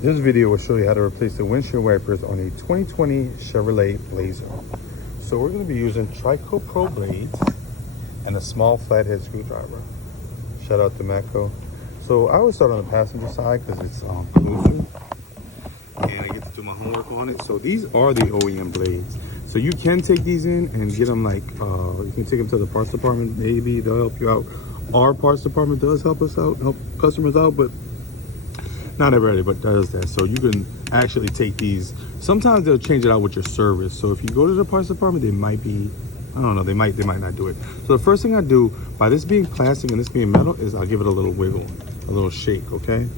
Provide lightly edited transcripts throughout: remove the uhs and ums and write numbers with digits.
This video will show you how to replace the windshield wipers on a 2020 Chevrolet Blazer. So we're going to be using Trico Pro blades and a small flathead screwdriver. Shout out to Matco. So I always start on the passenger side because it's closer and I get to do my homework on it. So these are the OEM blades. So you can take these in and get them like, you can take them to the parts department. Maybe they'll help you out. Our parts department does help us out, help customers out, but not everybody but does that. So you can actually take these. Sometimes they'll change it out with your service. So if you go to the parts department, they might be, I don't know, they might not do it. So the first thing I do, by this being plastic and this being metal, is I'll give it a little wiggle, a little shake, okay?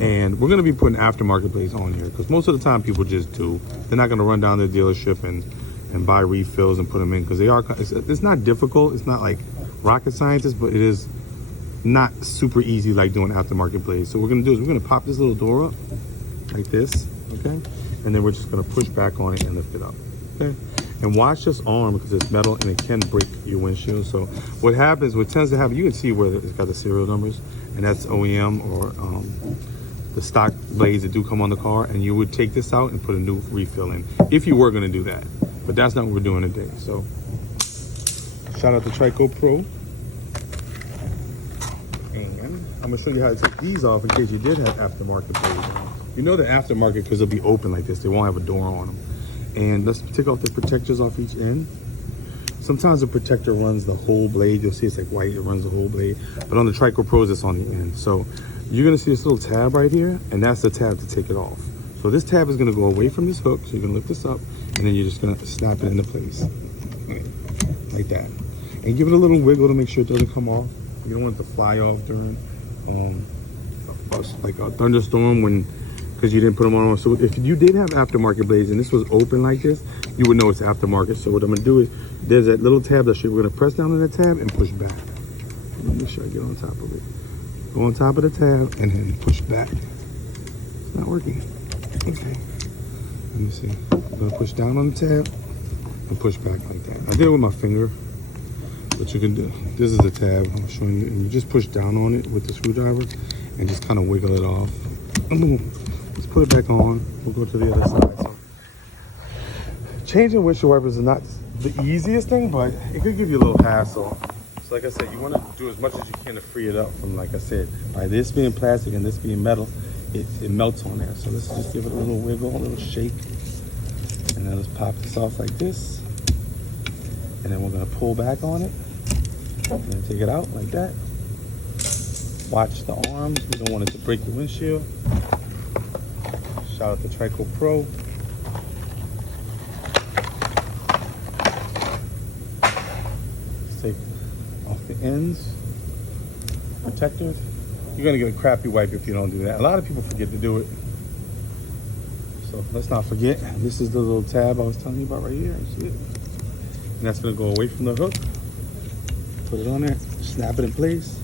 And we're gonna be putting aftermarket blades on here because most of the time people just do. They're not gonna run down to the dealership and buy refills and put them in because they are, it's not difficult. It's not like rocket scientists, but it is not super easy like doing aftermarket blades. So what we're gonna do is we're gonna pop this little door up like this, okay? And then we're just gonna push back on it and lift it up, okay? And watch this arm because it's metal and it can break your windshield. So what happens, what tends to happen, you can see where it's got the serial numbers, and that's OEM or the stock blades that do come on the car, and you would take this out and put a new refill in if you were gonna do that. But that's not what we're doing today. So shout out to Trico Pro. And I'm gonna show you how to take these off in case you did have aftermarket blades. You know the aftermarket because they'll be open like this. They won't have a door on them. And let's take off the protectors off each end. Sometimes the protector runs the whole blade. You'll see it's like white, it runs the whole blade. But on the Trico Pros, it's on the end. So you're gonna see this little tab right here, and that's the tab to take it off. So this tab is gonna go away from this hook. So you're gonna lift this up, and then you're just gonna snap it into place. Like that. And give it a little wiggle to make sure it doesn't come off. You don't want it to fly off during like a thunderstorm because you didn't put them on. So if you did have aftermarket blades and this was open like this, you would know it's aftermarket. So what I'm gonna do is, there's that little tab that we're gonna press down on the tab and push back. Let me make sure I get on top of it. Go on top of the tab and then push back. It's not working. Okay. Let me see. I'm gonna push down on the tab and push back like that. I did it with my finger, but you can do, this is the tab I'm showing you, and you just push down on it with the screwdriver and just kind of wiggle it off. Boom. Let's put it back on. We'll go to the other side. So, changing windshield wipers is not the easiest thing, but it could give you a little hassle. So like I said, you want to do as much as you can to free it up from, like I said, by this being plastic and this being metal, it melts on there. So let's just give it a little wiggle, a little shake. And then let's pop this off like this. And then we're gonna pull back on it. And then take it out like that. Watch the arms. We don't want it to break the windshield. Shout out to Trico Pro. Let's take off the ends. Protectors. You're gonna get a crappy wipe if you don't do that. A lot of people forget to do it. So let's not forget. This is the little tab I was telling you about right here. See it? And that's gonna go away from the hook. Put it on there, snap it in place.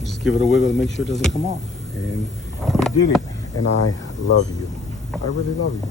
Just give it a wiggle to make sure it doesn't come off. And you did it. And I love you. I really love you.